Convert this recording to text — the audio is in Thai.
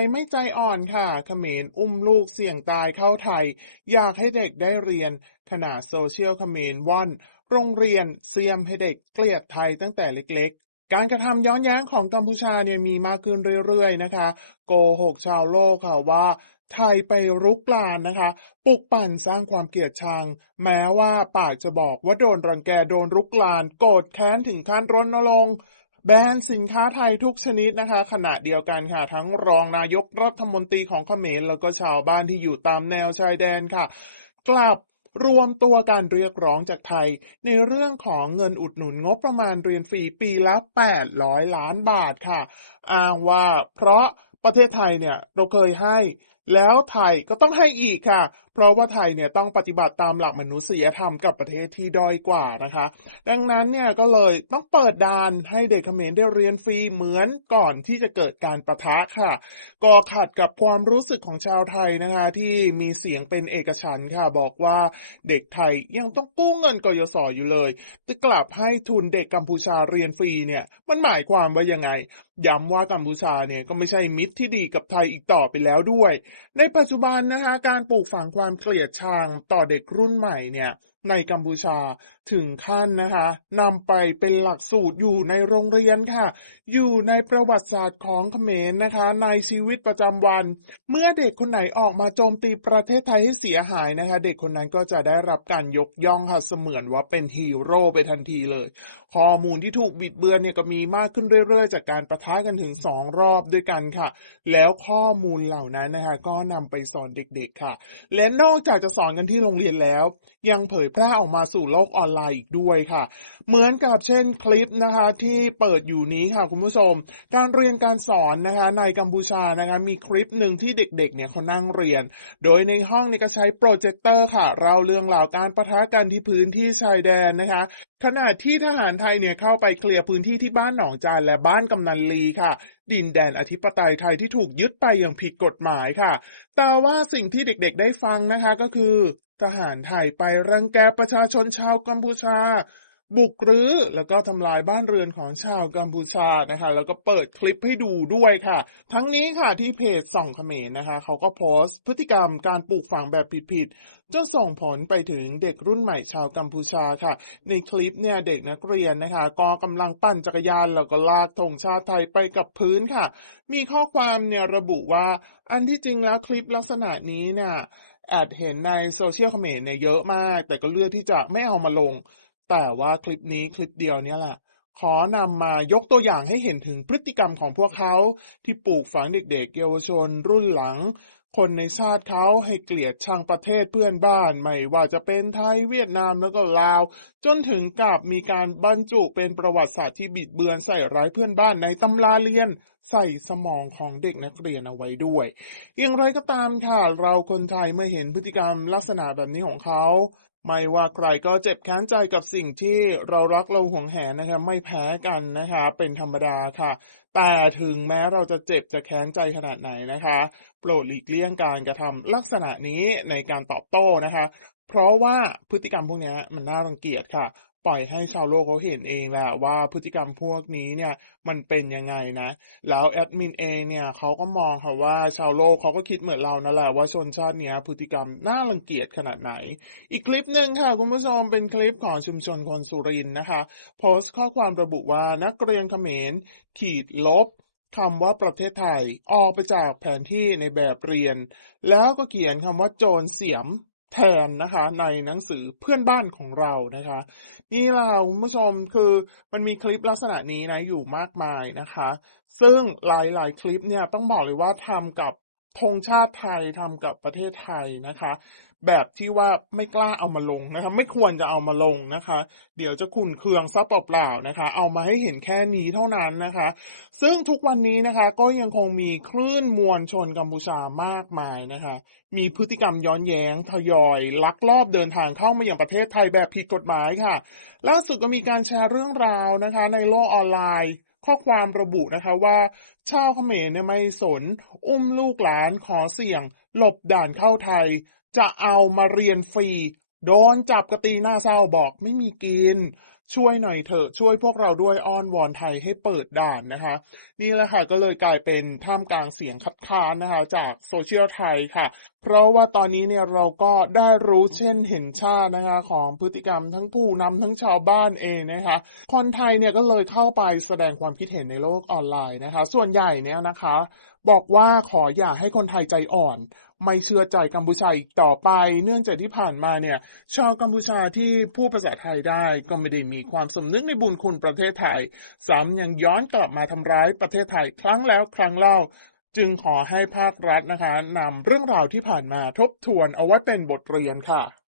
ยไม่ใจอ่อนค่ะ เขมรอุ้มลูกเสี่ยงตายเข้าไทย อยากให้เด็กได้เรียนขณะโซเชียลเขมรว่อน โรงเรียนเสียมให้เด็กเกลียดไทยตั้งแต่เล็กๆ การกระทำย้อนแย้งของกัมพูชาเนี่ยมีมากขึ้นเรื่อยๆนะคะ โกหกชาวโลกค่ะว่าไทยไปรุกรานนะคะ ปลุกปั่นสร้างความเกลียดชัง แม้ว่าปากจะบอกว่าโดนรังแกโดนรุกราน โกรธแค้นถึงขั้นรณรงค์ แบนสินค้าไทยทุกชนิดนะคะ ขณะเดียวกันค่ะ ทั้งรองนายกรัฐมนตรีของเขมรแล้วก็ชาวบ้านที่อยู่ตามแนวชายแดนค่ะ กลับรวมตัวกันเรียกร้องจากไทย ในเรื่องของเงินอุดหนุนงบประมาณเรียนฟรีปีละ 800 ล้านบาทค่ะ อ้างว่าเพราะประเทศไทยเนี่ยเราเคยให้ แล้วไทยก็ต้องให้อีกค่ะ เพราะว่าไทยเนี่ยต้องปฏิบัติตามหลักมนุษยธรรมกับประเทศที่ด้อยกว่านะคะ ดังนั้นเนี่ยก็เลยต้องเปิดด่านให้เด็กเขมรได้เรียนฟรีเหมือนก่อนที่จะเกิดการประทะค่ะ ก็ขัดกับความรู้สึกของชาวไทยนะคะ ที่มีเสียงเป็นเอกฉันท์ค่ะ บอกว่าเด็กไทยยังต้องกู้เงินกยศอยู่เลยจะกลับให้ทุนเด็กกัมพูชาเรียนฟรีเนี่ยมันหมายความว่ายังไงย้ำว่ากัมพูชาเนี่ยก็ไม่ใช่มิตรที่ดีกับไทยอีกต่อไปแล้วด้วยในปัจจุบันนะคะ การปลูกฝังความเกลียดชังต่อเด็กรุ่นใหม่เนี่ยในกัมพูชาถึงขั้นนะคะนำไปเป็นหลักสูตรอยู่ในโรงเรียนค่ะ อยู่ในประวัติศาสตร์ของเขมรนะคะ ในชีวิตประจำวัน เมื่อเด็กคนไหนออกมาโจมตีประเทศไทยให้เสียหายนะคะ เด็กคนนั้นก็จะได้รับการยกย่องค่ะเสมือนว่าเป็นฮีโร่ไปทันทีเลย ข้อมูลที่ถูกบิดเบือนเนี่ยก็มีมากขึ้นเรื่อยๆ จากการประทะกันถึง2รอบด้วยกันค่ะ แล้วข้อมูลเหล่านั้นนะคะ ก็นำไปสอนเด็กๆค่ะ และนอกจากจะสอนกันที่โรงเรียนแล้ว ยังเผยแพร่ออกมาสู่โลกออนไลน์อีกด้วยค่ะ เหมือนกับเช่นคลิปนะคะที่เปิดอยู่นี้ค่ะคุณผู้ชม การเรียนการสอนนะคะในกัมพูชานะคะมีคลิปหนึ่งที่เด็กๆเนี่ยเขานั่งเรียน โดยในห้องเนี่ยก็ใช้โปรเจคเตอร์ค่ะเล่าเรื่องราวการประทะกันที่พื้นที่ชายแดนนะคะขณะที่ทหารไทยเนี่ยเข้าไปเคลียร์พื้นที่ที่บ้านหนองจานและบ้านกำนันลีค่ะ ดินแดนอธิปไตยไทยที่ถูกยึดไปอย่างผิดกฎหมายค่ะ แต่ว่าสิ่งที่เด็กๆได้ฟังนะคะก็คือ ทหารไทยไปรังแกประชาชนชาวกัมพูชา บุกรื้อแล้วก็ทำลายบ้านเรือนของชาวกัมพูชานะคะ แล้วก็เปิดคลิปให้ดูด้วยค่ะ ทั้งนี้ค่ะที่เพจส่องเขมรนะคะ เขาก็โพสต์พฤติกรรมการปลูกฝังแบบผิดๆจนส่งผลไปถึงเด็กรุ่นใหม่ชาวกัมพูชาค่ะ ในคลิปเนี่ยเด็กนักเรียนนะคะ ก็กำลังปั่นจักรยานแล้วก็ลากธงชาติไทยไปกับพื้นค่ะ มีข้อความเนี่ยระบุว่า อันที่จริงแล้วคลิปลักษณะนี้เนี่ย แอบเห็นในโซเชียลคอมเมนต์เนี่ยเยอะมาก แต่ก็เลือกที่จะไม่เอามาลง แต่ว่าคลิปนี้คลิปเดียวเนี่ยแหละ ขอนำมายกตัวอย่างให้เห็นถึงพฤติกรรมของพวกเขาที่ปลูกฝังเด็กๆเยาวชนรุ่นหลัง คนในชาติเขาให้เกลียดชังประเทศเพื่อนบ้าน ไม่ว่าจะเป็นไทยเวียดนามแล้วก็ลาว จนถึงกับมีการบรรจุเป็นประวัติศาสตร์ที่บิดเบือนใส่ร้ายเพื่อนบ้านในตำราเรียนใส่สมองของเด็กนักเรียนเอาไว้ด้วย อย่างไรก็ตามค่ะ เราคนไทยเมื่อเห็นพฤติกรรมลักษณะแบบนี้ของเขา ไม่ว่าใครก็เจ็บแค้นใจกับสิ่งที่เรารักเราหวงแหนนะครับไม่แพ้กันนะคะเป็นธรรมดาค่ะ แต่ถึงแม้เราจะเจ็บจะแค้นใจขนาดไหนนะคะ โปรดหลีกเลี่ยงการกระทำลักษณะนี้ในการตอบโต้นะคะ เพราะว่าพฤติกรรมพวกนี้มันน่ารังเกียจค่ะ ปล่อยให้ชาวโลกเขาเห็นเองแหละว่าพฤติกรรมพวกนี้เนี่ยมันเป็นยังไงนะ แล้วแอดมินเองเนี่ยเขาก็มองค่ะว่าชาวโลกเขาก็คิดเหมือนเรานั่นแหละว่าชนชาติเนี้ยพฤติกรรมน่ารังเกียจขนาดไหน อีกคลิปหนึ่งค่ะคุณผู้ชมเป็นคลิปของชุมชนคนสุรินนะคะ โพสต์ข้อความระบุว่านักเรียนเขมรขีดลบคำว่าประเทศไทยออกไปจากแผนที่ในแบบเรียน แล้วก็เขียนคำว่าโจรเสียม แทนนะคะในหนังสือเพื่อนบ้านของเรานะคะ นี่เราคุณผู้ชมคือมันมีคลิปลักษณะนี้นะอยู่มากมายนะคะ ซึ่งหลายๆ คลิปเนี่ยต้องบอกเลยว่าทำกับ ธงชาติไทยทำกับประเทศไทยนะคะ แบบที่ว่าไม่กล้าเอามาลงนะคะ ไม่ควรจะเอามาลงนะคะ เดี๋ยวจะขุนเคืองซะเปล่าๆนะคะ เอามาให้เห็นแค่นี้เท่านั้นนะคะ ซึ่งทุกวันนี้นะคะก็ยังคงมีคลื่นมวลชนกัมพูชามากมายนะคะ มีพฤติกรรมย้อนแย้งทยอย ลักลอบเดินทางเข้ามาอย่างประเทศไทยแบบผิดกฎหมายค่ะ ล่าสุดก็มีการแชร์เรื่องราวนะคะ ในโลกออนไลน์ ข้อความระบุนะคะว่า ชาวเขมรเนี่ยไม่สน อุ้มลูกหลานขอเสี่ยง หลบด่านเข้าไทย จะเอามาเรียนฟรี โดนจับกระตีหน้าเศร้าบอกไม่มีกิน ช่วยหน่อยเถอะช่วยพวกเราด้วยอ้อนวอนไทยให้เปิดด่านนะคะ นี่แหละค่ะก็เลยกลายเป็นท่ามกลางเสียงคัดค้านนะคะ จากโซเชียลไทยค่ะ เพราะว่าตอนนี้เนี่ยเราก็ได้รู้เช่นเห็นชาตินะคะของพฤติกรรมทั้งผู้นำทั้งชาวบ้านเองนะคะคนไทยเนี่ยก็เลยเข้าไปแสดงความคิดเห็นในโลกออนไลน์นะคะ ส่วนใหญ่เนี่ยนะคะ บอกว่าขออย่าให้คนไทยใจอ่อนไม่เชื่อใจกัมพูชาอีกต่อไป เนื่องจากที่ผ่านมาเนี่ย ชาวกัมพูชาที่พูดภาษาไทยได้ก็ไม่ได้มีมีความสำนึกในบุญคุณประเทศไทย ซ้ำยังย้อนกลับมาทำร้ายประเทศไทยครั้งแล้วครั้งเล่า จึงขอให้ภาครัฐนะคะนำเรื่องราวที่ผ่านมาทบทวนเอาไว้เป็นบทเรียนค่ะ